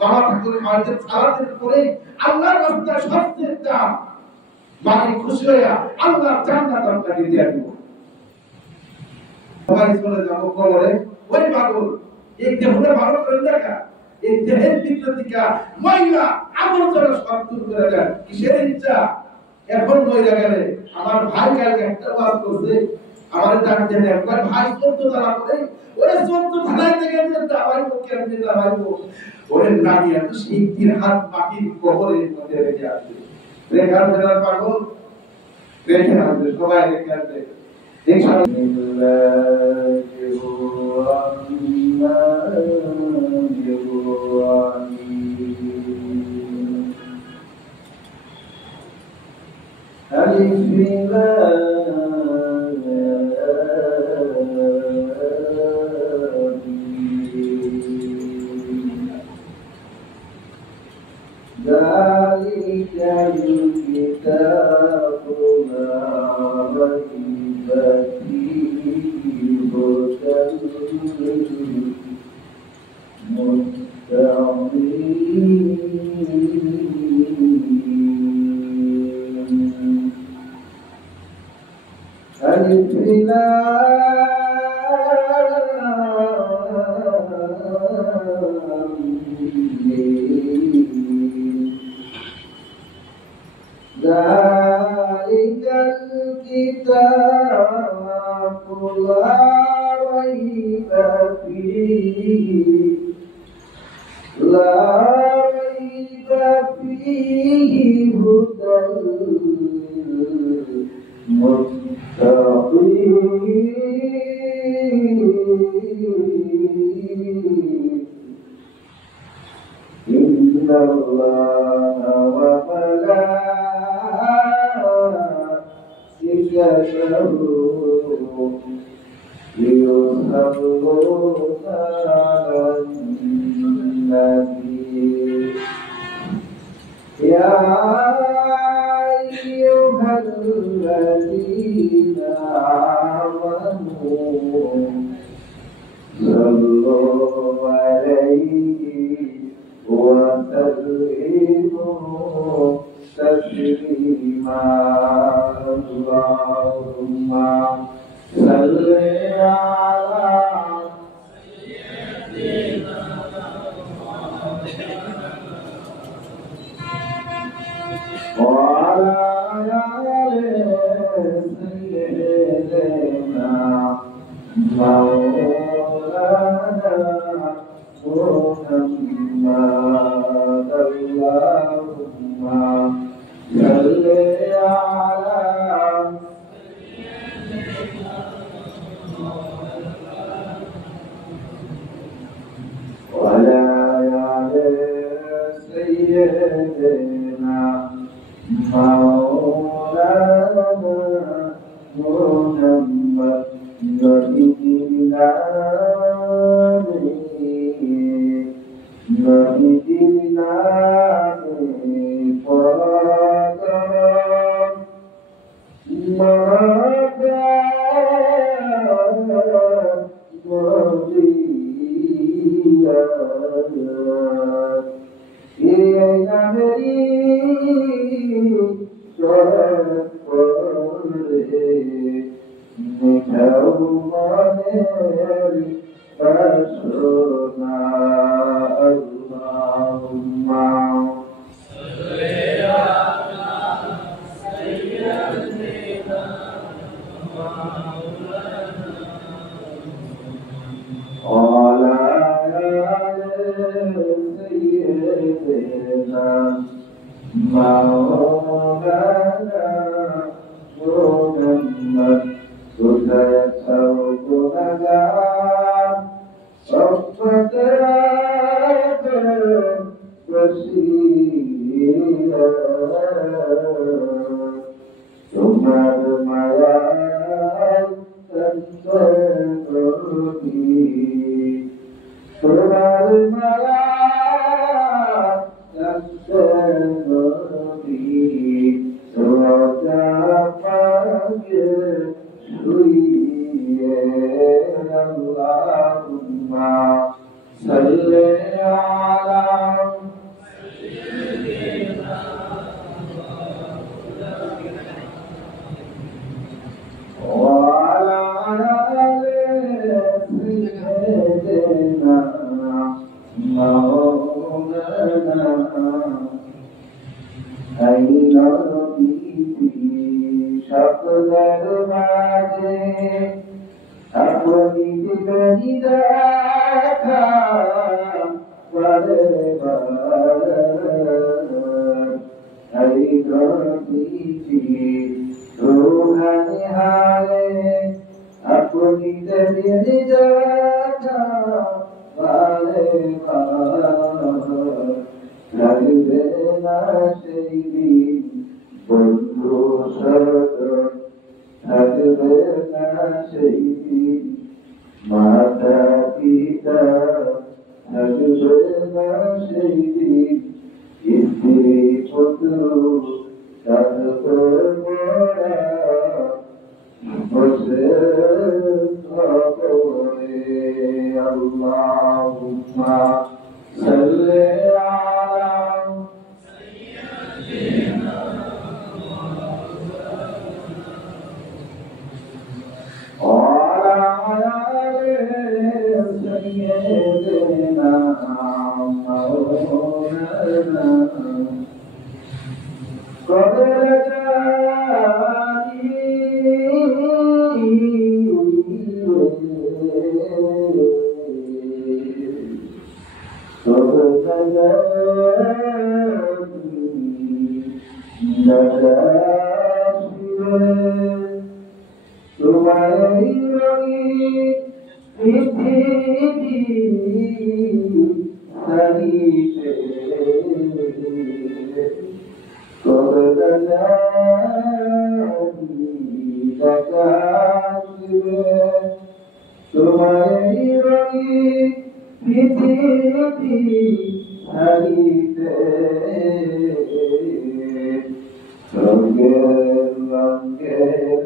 বাবা ঠাকুরের হাতের সালাতের পরে আল্লাহর রাস্তায় সবচেয়ে দাম মালিক খুশি হইয়া আল্লাহ জান্নাত আপনাকে দিয়ে দিব। সবাই চলে যাবো কবরে। ওই পাগল এই দেহটা ভালো করে দেখা, এই দেহের ভিতর থেকে ময়লা আবর্জনা সব দূর করে দেন। কিসের ইচ্ছা? এখন ময়লা গেলে আমার ভাই কালকে একটা ওয়াজ করছে, আমার ডাক দেন একবার ভাই 14 তালা করে ওরে 14 তালা থেকে যেটা আমার মুখে আমি আমার মুখ ওরে নাকি এত শিগগির হাত মাটির কবরের মধ্যে রেখে আসবে। রেখার ফেরার পাগল রেখে আসবে, সবাই রেখে আসবে اللهم صل على সকলের মাঝে আপনি দিবেন দেখা এই গতিটি রোহানি হারে আপনি দেবেন দেখা লাগবে না সেই দিন বন্ধু সদর থাকবে না সেই দিন মাতা পিতা থাকবে না সেই দিন স্ত্রী পুত্র থাকবে মোরা বসে খবরে আল্লাহুম্মা সাল্লি আলা سيدنا مولانا قد তোমায় পৃথিবী সারিতে তোমায় পৃথিবী সারিতে রঙের রঙের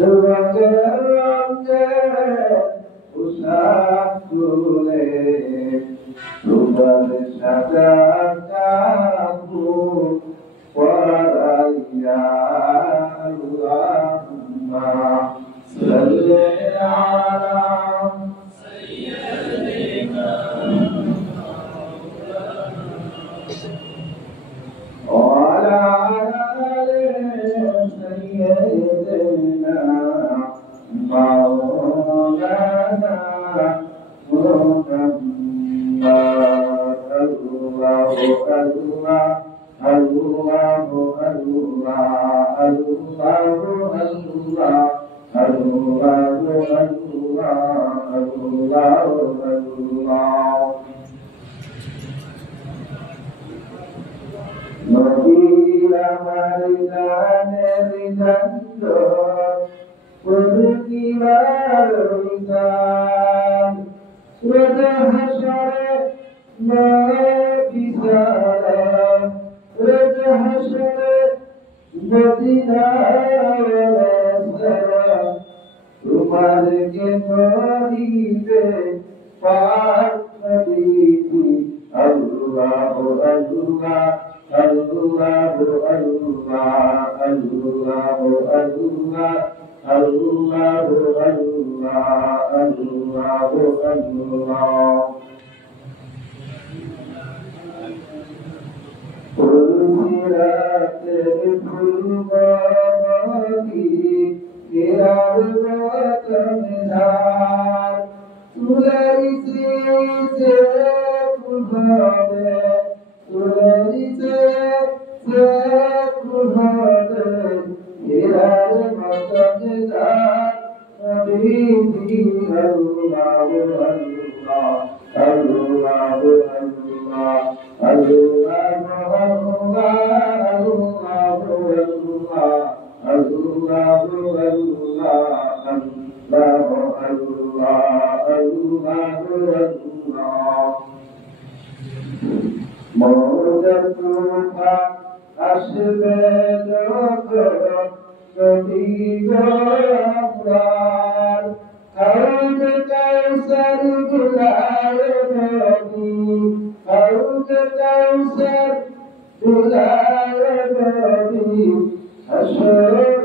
রঙের রঙের পোশাক তুলে তোমার সাজা কাপড় পরাইয়া আল্লাহুম্মা সাল্লি আলা সাইয়্যিদিনা وعلى آل سيدنا مولانا محمد الله الله الله নবীর আমার গানের গন্ধ প্রতিবার গান রোজ হাসরে নফিসারা রোজ হাসরে মদিনাওয়ালা তোমারকে ধরিবে পাক নবীজি আল্লাহ আল্লাহ Allah, Allah, Allah, Allah, Allah, Allah. Pulsirater pulvati, kirar vatan dhar, tulari se pulvade. Tularize se kuhade hirar matadar nabiyyi Allah Allah Allah Allah মৌজা তুফা আসবে যখন নদী গোলার হাউজ কাউসার গুলার নদী হাউজ কাউসার গুলার নদী হাসরের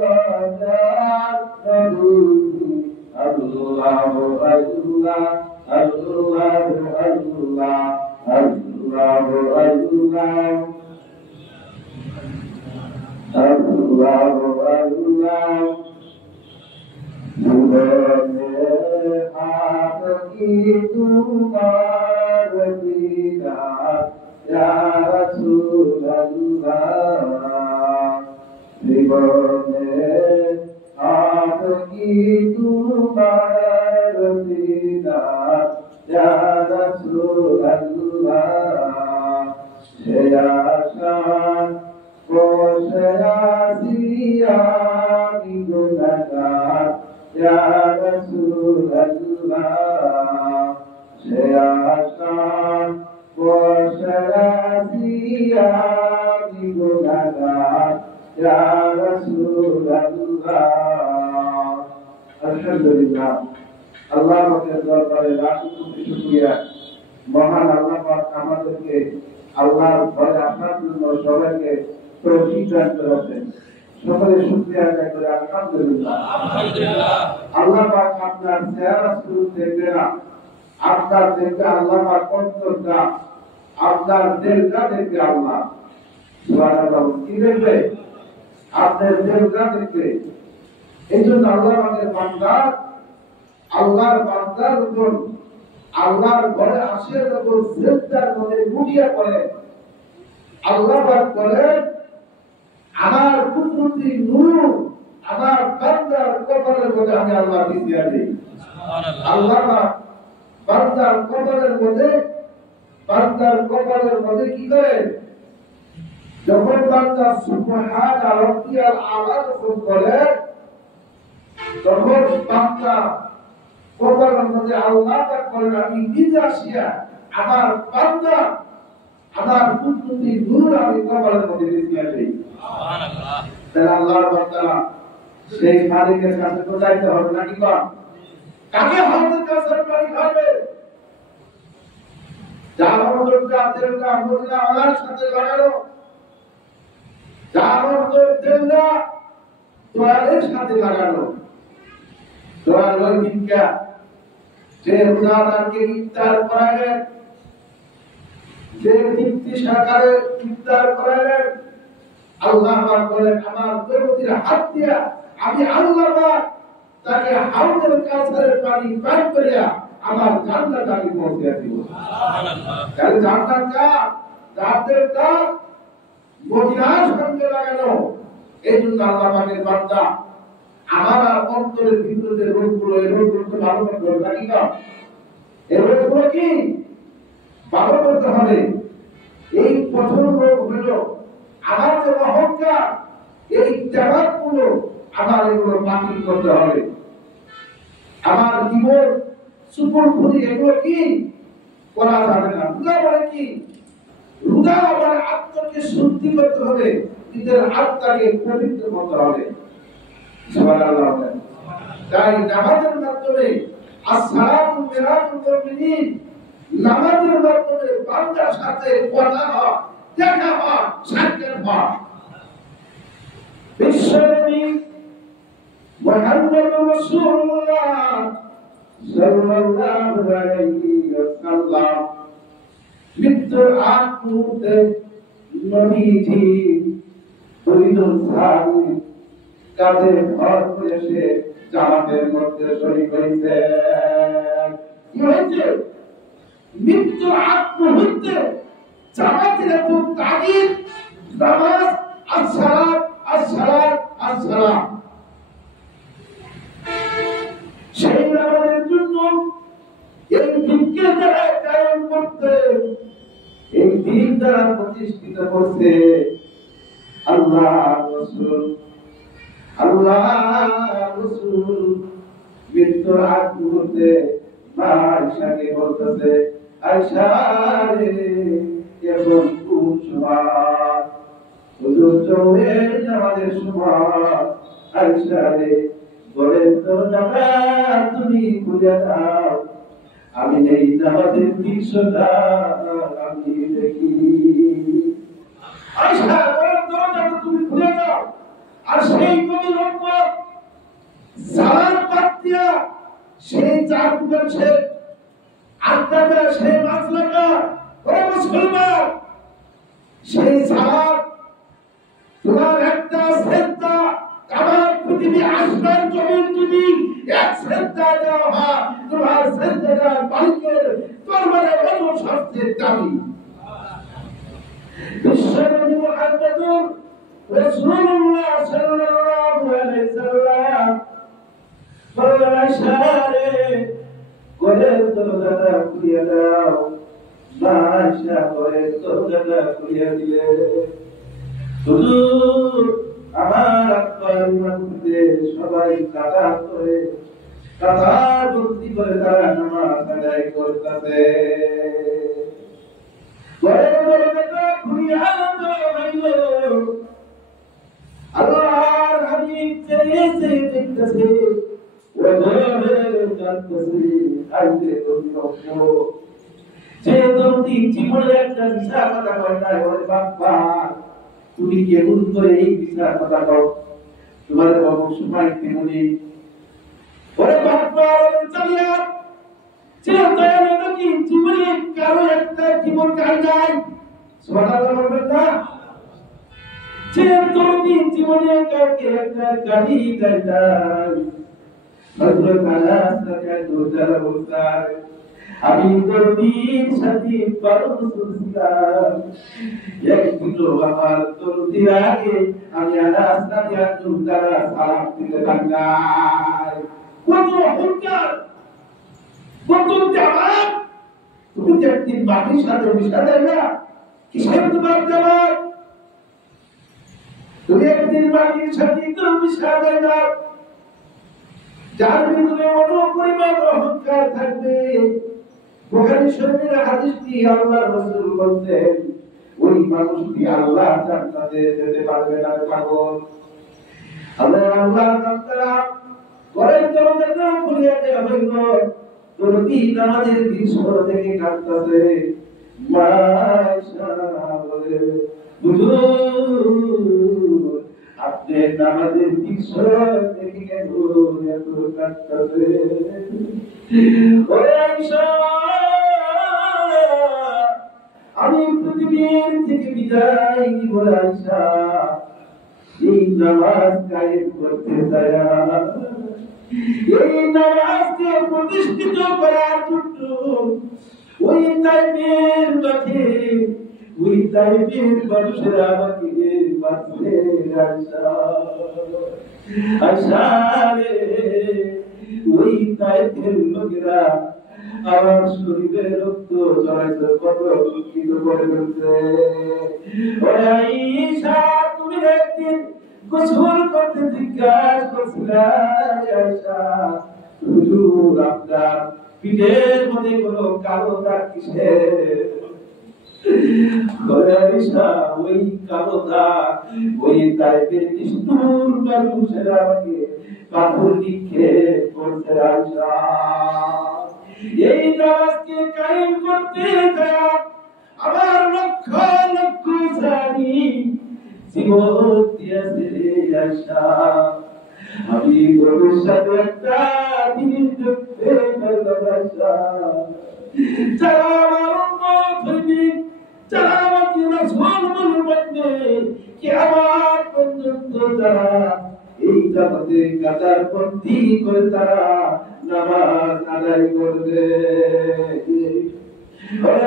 বাজার নদী তোমার দিদার ইয়া রাসূলুল্লাহ জীবনে আজ কি তোমার দিদার ইয়া রাসূলুল্লাহ সে আশায় বসে আছি আমি গুনাহগার ইয়া রাসূলুল্লাহ সে আশায় বসে আছি আমি গুনাহগার ইয়া রাসূলুল্লাহ। আলহামদুলিল্লাহ, আল্লাহ পাকের দরবারে লাখ কোটি শুকরিয়া। মহান আল্লাহ পাক আমাদেরকে আল্লাহর ভয়ে আসার জন্য সবাইকে তৌফিক দান করেছেন। সকলে শুকরিয়া আদায় করে আলহামদুলিল্লাহ। আল্লাহ পাক আপনার চেহারা স্বরূপ দেখবে না, আপনার দেখবে আল্লাহ পাক অন্তরটা, আপনার দিলটা দেখবে আল্লাহ। সুবহানাল্লাহ, কি দেখবে? আপনার দিলটা দেখবে। এই জন্য আল্লাহ পাকের বান্দা আল্লাহর বান্দার উপর আল্লাহর ঘরে আসে যখন সিজদার মধ্যে লুটিয়ে পড়ে, আল্লাহ পাক বলেন আমার কুদরতি নূর আমার বান্দার কপালের মধ্যে আমি আল্লাহ দিয়ে দিই। আল্লাহ পাক বান্দার কপালের মধ্যে কি করে? যখন বান্দা সুবহান রাব্বিয়াল আলা করে তখন বান্দা কপালের মধ্যে আল্লাহ পাক বলেন আমি নিজে আসিয়া আমার বান্দা আমার কুদরতি নূর আমি কপালের মধ্যে দিয়ে দিই। সুবহানাল্লাহ। তাহলে আল্লাহর বান্দা সেই মালিকের কাছে তো যাইতে হবে নাকি? কাকে হাতের কাছে পানি খাবে? যার অন্তরটা দিলটা মদিনা আল্লাহর সাথে লাগানো, যার অন্তর দিলটা দয়ালের সাথে লাগানো। দয়ালের ভিক্ষা যে রোজাদারকে ইফতার করালেন, যে তৃপ্তি সাকারে ইফতার করালেন, আল্লাহ পাক বলেন আমার দরদির হাত দিয়া আমি আল্লাহ পাক তাকে হাউজের কাউসারের পানি পান করিয়া আমার জান্নাত আমি পৌঁছে দিব। সুবহানাল্লাহ। তাহলে জান্নাতটা জান্নাতটা মদিনার সঙ্গে লাগানো। এই জন্য আল্লাহ পাকের বান্দা আমার অন্তরের ভিতরে যে রোগগুলো, এই রোগগুলো ভালো করতে হবে নাকি? এই রোগগুলো কি ভালো করতে হবে? এই প্রথম রোগ হলো আমার যে অহংকার, এই ত্যাগগুলো আমার এগুলো বাতিল করতে হবে। আমার জীবন সুপুর খুঁড়ি এগুলো কি করা যাবে না। রোজা বলে কি? রোজা আমার আত্মাকে শুদ্ধি করতে হবে, নিজের আত্মাকে পবিত্র করতে হবে। সুবহানাল্লাহ। তাই নামাজের মাধ্যমে আসসালাতু মিরাতুল মুমিনিন, নামাজের মাধ্যমে বান্দার সাথে কথা হয়, দেখা হয়, সাক্ষাৎ হয়। বিশ্বনবী মুহাম্মদুর রাসূলুল্লাহ সাল্লাল্লাহু আলাইহি ওয়াসাল্লাম মৃত্যুর আগ মুহূর্তে নবীজি দুইজন সাহাবী কাঁধে ভর করে সে জামাতের মধ্যে শরীক হয়েছেন। কি হয়েছে? মৃত্যুর আগ মুহূর্তে জামাতের এত তাগিদ, নামাজ, আসসালাত আসসালাত আসসালাম। সেই নামাজের জন্য এই দিনকে যারা কায়েম করতে, এই দিন যারা প্রতিষ্ঠিত করছে আল্লাহ রাসূল মৃত্যুর আগ মুহূর্তে মা আয়েশাকে বলতেছে, আয়েশা রে এখন কোন সময়? হুজুর জোহরের নামাজের সময়। আয়েশা রে বলেন তো দাদা তুমি খুঁজে দাও, আমি এই নামাজের দৃশ্যটা আমি দেখি। আয়েশা বলেন তো দাদা তুমি খুঁজে দাও। আর সেই কবি রহমত সালাত পাতিয়া সেই চার করেছে আত্মাটা সেই মাসলাকা ওরে মুসলমান, সেই সালাত তোমার একটা সেজদা আমার পৃথিবী আসমান জমিন যদি এক সেজদা দেওয়া তোমার সেজদার মালিকের দরবারে অন্য শাস্তির দাবি। বিশ্বনবী মুহাম্মদুর রাসূলুল্লাহ সাল্লাল্লাহু আলাইহি সাল্লাম বলেন আয়েশারে কোলের দরজা খুলে দাও। আয়েশা কোলের দরজা খুলে দিলে। হুজুর আমার আব্বার মধ্যে সবাই কাতার করে কাতার বন্দি করে তারা নামাজ আদায় করতেছে। কোলের দরজা খুলে হইল। আল্লাহর হাবিব চেয়েছে দেখতেছে ওজরে জানতেছে আইতে তো যে দরদি জীবনে একটা মিশা কথা কয় না। ওরে বাবা তুমি কেমন করে এই মিশা কথা কও? তোমার বাবু সময় কেমনি? ওরে বাবা চালিয়া যে দয়ালে নাকি জীবনে কারো একটা জীবন কাই নাই। সুবহানাল্লাহ বলবেন না? যে দরদি জীবনে কাউকে একটা গালি দেয় নাই। হযরত আনাস রাদিয়াল্লাহু তাআলা বলতেন আমি দরদির সাথে পারদ ছিলাম। একদিন আমার দরদির আগে আমি আনাস রাদিয়াল্লাহু তাআলা সালাম দিতে লাগলাম। কত অহংকার, কত জামাত! তুমি যে একদিন মাটির সাথে মিশা যায় না, কিসের তোমার জামাত? তুমি একদিন মাটির সাথে তো মিশা যায় না, যার ভিতরে পরিমাণ অহংকার থাকবে। বুখারী শরীফের হাদিসটি আল্লাহর রাসূল বলতেন ওই মানুষটি আল্লাহ জান্নাতে যেতে পারবে না। পাগল আল্লাহ তাআলা ঘরের দরজা খুলে দেওয়া হইল। প্রতি নামাজের পিছন থেকে কাঁদতেছে। মাশাআল্লাহ বলে হুজুর আপনি নামাজের পিছন থেকে কেন এত কাঁদতেছে? ওরে আয়েশা আমি পৃথিবীর থেকে বিদায় নিব। আয়েশা এই নামাজ কায়েম করতে চায়, এই নামাজকে প্রতিষ্ঠিত করার জন্য ওই তাইফের মাঠে ওই তাইফের মানুষেরা আমাকে বাঁচতে। আয়েশা রে ওই তাইফের লোকেরা আমার শরীরে রক্ত জড়াইছে, কত দুঃখিত করে ফেলছে। ওরে আয়েশা তুমি একদিন গোসল করতে জিজ্ঞাসা করছিলাম আয়েশা হুজুর আপনার পিঠের মধ্যে কোনো কালো দাগ কিসের? ওরে আয়েশা ওই কালো দাগ ওই তাইফের নিষ্ঠুর মানুষেরা আমাকে পাথর নিক্ষেপ করছে। আয়েশা এই নামাজকে কায়েম করতে চায় আমার লক্ষ লক্ষ সাহাবী জীবন দিয়েছে। আয়েশা আমি ভবিষ্যতে একটা দিন দেখতে পারবো। আয়েশা যারা আমার উম্মত হইবে, যারা আমাকে রাসূল বলবে, কিয়ামত পর্যন্ত যারা এই জামাতে কাতার বন্দী করে তারা নামাজ আদায় করবে।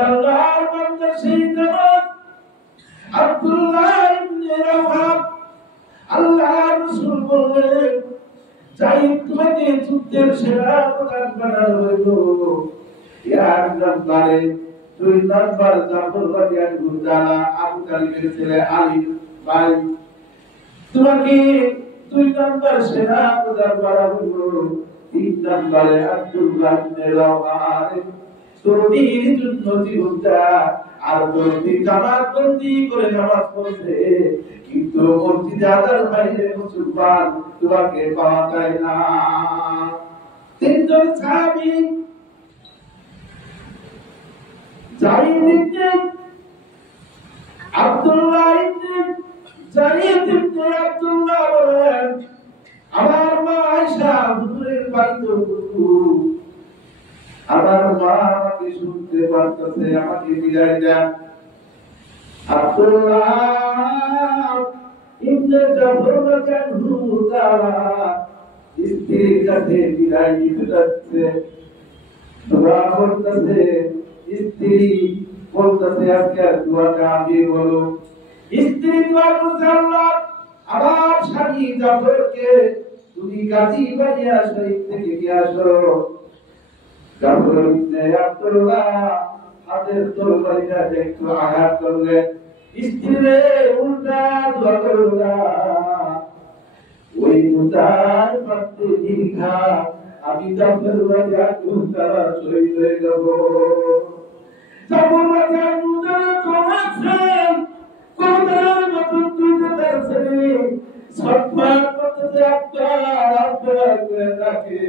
আল্লাহর বান্দা সেই নামাজ আব্দুল্লাহ ইবনে রাওহা আল্লাহর রাসূল বললেন যাই তোমাকে যুদ্ধের সেরা প্রধান বানানো হইল। এক নম্বরে 2 নম্বর জাফর রাদিয়াল্লাহু তাআলা আবু তালিবের ছেলে আলী ভাই তোমাকে 2 নম্বর সেরা প্রধান বানানো হইল। 3 নম্বরে আব্দুল্লাহ ইবনে রাওহা তরুণীর জন্য জীবনটা আর বন্দি জামাত বন্দি করে নামাজ পড়ছে, কিন্তু মসজিদে আদার বাইরে মুসলমান তোমাকে পাওয়া যায় না। 3 জন সাহাবী যায়েদ ইবনে আব্দুল্লাহ ইবনে যায়েদ ইবনে আব্দুল্লাহ বলেন আমার মা আয়েশা হুজুরের বাড়িতে আমার মা আমাকে শুনতে পারতেছে, আমাকে বিদায় দেন। আব্দুল্লাহ ইবনে জাফর রাদিয়াল্লাহু তাআলা স্ত্রীর কাছে বিদায় নিতে যাচ্ছে, দোয়া করতেছে, স্ত্রী বলতেছে আজকে দোয়াটা আমি বলো। স্ত্রী দোয়া করছে, আল্লাহ আমার স্বামী জাফরকে তুমি গাজী বানিয়া শরীফ থেকে নিয়ে আসো। জাফর ইবনে আব্দুল্লাহ হাতের তরবারিটা একটু আঘাত করলেন, স্ত্রীরে উল্টা দোয়া করলা, ওই মুতার পাতে দীর্ঘা আমি জাফর রাজা মুতারা শহীদ হয়ে যাব। জাফর রাজা মুতারা করেছেন কোদার মতো তুলে ধরছে, সফাত করতে আপনার আপনার করে রাখে।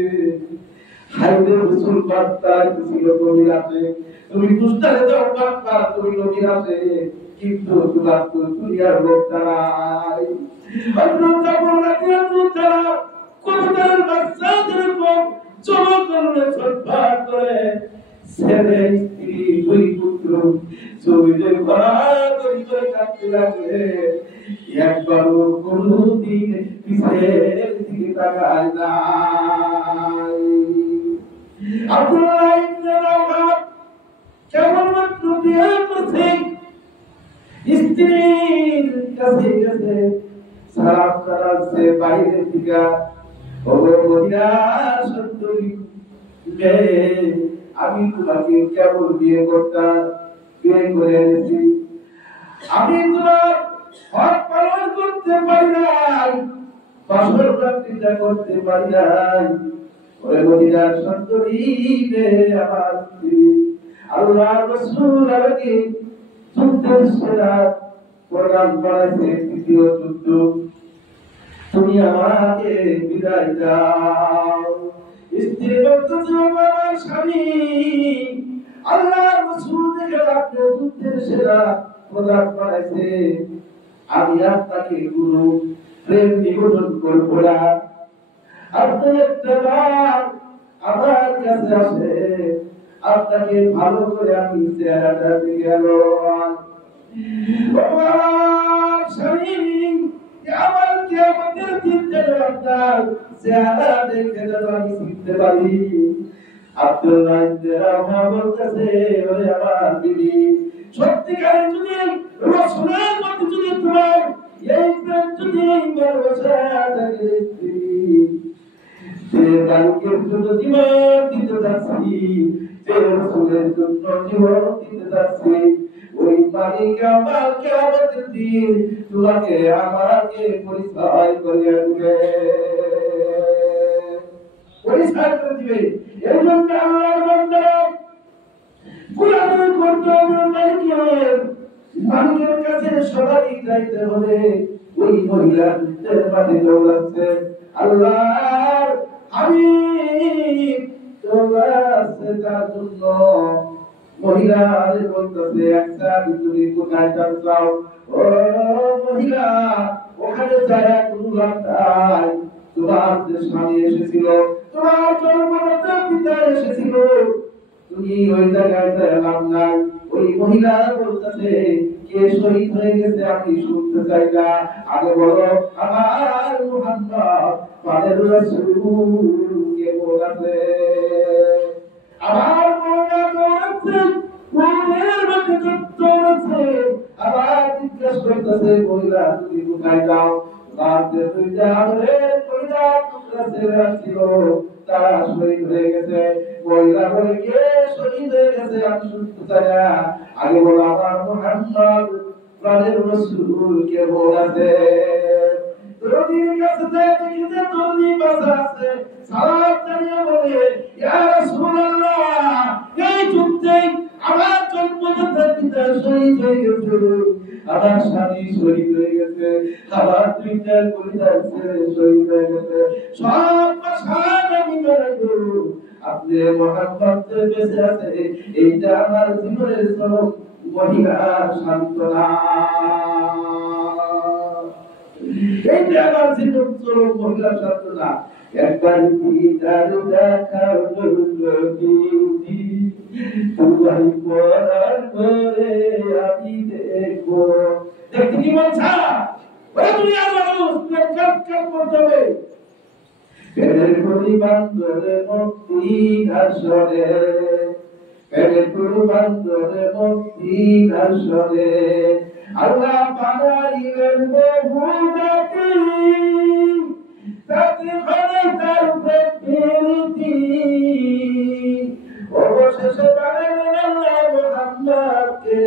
হাইদে রসুল বার্তা ছিল নবীর আছে, তুমি দুষ্টারে দাও বার্তা তুমি নবীর আছে, কিন্তু তোমার তো দুনিয়ার লোক নাই। হযরত জাফর রাদিয়াল্লাহু তাআলা কোদার বাচ্চাদের কম চলো করলে সফাত করে ছেলে স্ত্রী দুই পুত্র জমিতে ভরা করে কাটতে লাগলে, একবারও কোনদিন পিছের দিকে তাকায় নাই। আব্দুল্লাহ ইবনে রাওয়াহ কেবলমাত্র বিয়ে করছে, স্ত্রীর কাছে গেছে সালাম করাচ্ছে বাইরে থেকে, ওগো মদিনা সুন্দরী মেয়ে, আমি তোমাকে কেবল বিয়ে করতাম, বিয়ে করে এনেছি, আমি তোমার হক পালন করতে পারি নাই, বাসর রাত্রিটা করতে পারি নাই। ওরে মদিনার সুন্দরী মেয়ে আমার স্ত্রী, আল্লাহর রাসূল আমাকে যুদ্ধের সেরা প্রদান করেছে, তৃতীয় যুদ্ধ, তুমি আমাকে বিদায় দাও। স্ত্রী বলতেছে, আমার স্বামী, আল্লাহর রাসূল দেখে আপনি যুদ্ধের সেরা প্রদান করেছে, আমি আপনাকে কোনো প্রেম নিবেদন করব না। আপনি একটা বার আমার কাছে আসে, আপনাকে ভালো করে আমি চেহারাটা দেখে গেল। আমার স্বামী, আমার কিয়ামতের দিন যেন আপনার চেহারা দেখে যেন আমি চিনতে পারি। আব্দুল্লাহ ইবনে রাওয়াহ বলতেছে, ওরে আমার বিবি, সত্যিকারে যদি রাসূলের মধ্যে যদি তোমার এই প্রেম যদি ভালোবাসা থাকে, যে কালকের জন্য জীবন দিতে যাচ্ছি, যে রাসূলের জন্য জীবন দিতে যাচ্ছি, ওই মালিক আমার কিয়ামতের দিন তোমাকে আমাকে পরিচয় করিয়ে দিবে, পরিচয় করে দিবে। এই জন্য আল্লাহর বান্দা কুরআনের কর্তব্য মালিকের কাছে সবাই যাইতে হবে। ওই মহিলার মাঝে দৌড়াচ্ছে, আল্লাহর হাবিব দৌড়াচ্ছে তার জন্য। মহিলা বলতেছে, একটা তুমি কোথায় যাও? ও মহিলা, ওখানে যায় কোনো লাভ নাই, তোমার যে স্বামী এসেছিল, তোমার জন্মদাতা পিতা এসেছিল, তুমি ওই জায়গায় লাভ নাই। ওই মহিলা বলতেছে, কে শহীদ হয়ে গেছে আমি শুনতে চাই না, আগে বলো আমার মুহাম্মদ পানের রাসূল কে বলছে। আমার মনে পড়ছে মনের মধ্যে চলছে, আবার জিজ্ঞাসা করতেছে, মহিলা তুমি কোথায় যাও? রাতে তুই যাবে কইরা টুকরা ছেড়ে আসছিল, তারা শহীদ হয়ে গেছে। মহিলা বলে, কে শহীদ হয়ে গেছে আমি শুনতে চাই না, আগে বলো আমার মুহাম্মদ প্রাণের রাসূল কে বলছে। নবীর কাছে দেখে যে নবী বাসা আছে, সালাম জানিয়ে বলে, ইয়া রাসূলুল্লাহ, এই যুদ্ধে আমার জন্মদাতা পিতা শহীদ হয়ে গেছে, আমার স্বামী শহীদ হয়ে গেছে, আমার দুইটা কলিজার ছেলে শহীদ হয়ে গেছে, সব বাসায় আমি বেড়াবো, আপনি মুহাম্মদ বেঁচে আছে, এইটা আমার জীবনের চরম মহিলা সান্ত্বনা, এইটা আমার জীবন চরম মহিলা সান্ত্বনা। একবার দিদার দেখার জন্য দিদি তোমার পরার করে আমি দেখবো। দেখতে কি বলছা? ওরে দুনিয়ার মানুষ, কাজ করতে হবে, প্রেমের কলি বান্ধরে মুক্তি ঘাসরে, প্রেমের কলি বান্ধরে মুক্তি ঘাসরে। আল্লাহ বানাইলেন বহু জাতি, জাতি ঘরে তার প্রীতি, অবশেষে বানাইলেন আল্লাহ মুহাম্মদকে,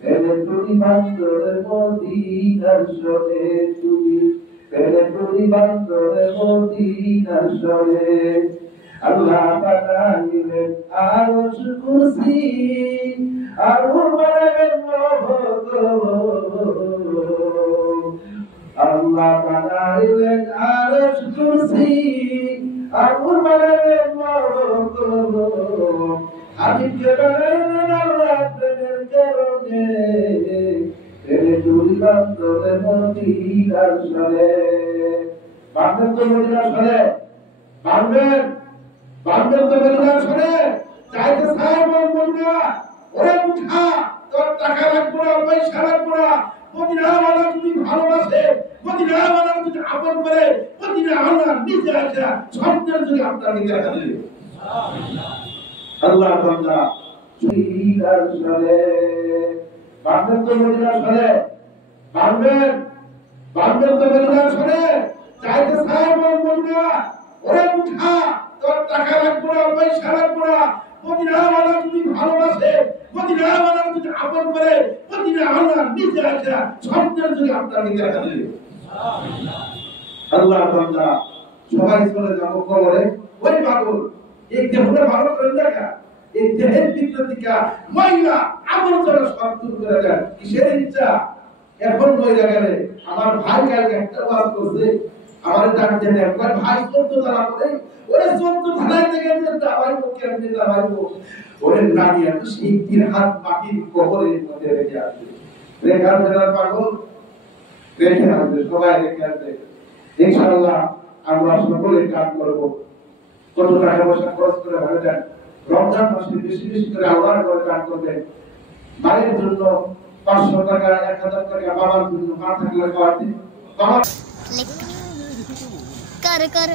প্রেমের কলি বান্ধরে মদিনার সরে। তুমি প্রেমের কলি বান্ধরে মদিনার সরে। আল্লাহ বানাইলেন আরশ কুরসি, আর বানাইলেন লৌহ। আল্লাহ বানাইলেন আরশ কুরসি, আর বানাইলেন লৌহ। হাবিবকে বানাইলেন আল্লাহ প্রেমের কারণে, প্রেমের কলি বান্ধরে মদিনার সরে। বান্ধব তো মদিনার সরে, বান্ধবের বান্ধব তো মদিনার সরে। চাইতে সাহেব মদিনা, ওরে উঠা, তোর টাকা লাগবে না, পয়সা লাগবে না। মদিনাওয়ালা যদি ভালোবাসে, মদিনাওয়ালা যদি আপন করে, মদিনাওয়ালা নিজে আসে স্বপ্নের যদি আপনাকে দেখা দেবে। আল্লাহ বান্দা মদিনার সরে, বান্ধব তো মদিনার সরে, বান্ধব তো মদিনার সরে। চাইতে সাহেব মদিনা, ওরে উঠা, তোর টাকা লাগবে না, পয়সা লাগবে না। মদিনাওয়ালা যদি ভালোবাসে, মদিনাওয়ালা যদি আপন করে, মদিনাওয়ালা নিজে আসে স্বপ্নের যদি আপনাকে দেখা দেবে। আল্লাহ বান্দা সবাই চলে যাবো কবরে। ওই পাগল এই দেহটা ভালো করে দেখা, এই দেহের ভিতর থেকে ময়লা আবর্জনা সব দূর করে দেন। কিসের ইচ্ছা? এখন ময়লা গেলে আমার ভাই কালকে একটা ওয়াজ করছে, আমার ডাক দেন একবার ভাই 14 ধারা করে, ওরে 14 ধারা থেকে আমার মুখে আমি আমার মুখ ওরে নাকি এত শিগগির হাত মাটির কবরের মধ্যে রেখে আসবে। রেখার ফেরার পাগল রেখে আসবে, সবাই রেখে আসবে। ইনশাআল্লাহ আমরা সকলে কাজ করব। কত টাকা পয়সা খরচ করে ভালো যান, রমজান মাসে বেশি বেশি করে আল্লাহর ঘরে কাজ করবেন। মায়ের জন্য 500 টাকা 1000 টাকা, বাবার জন্য মা থাকলে খাওয়াতে, বাবা कर कर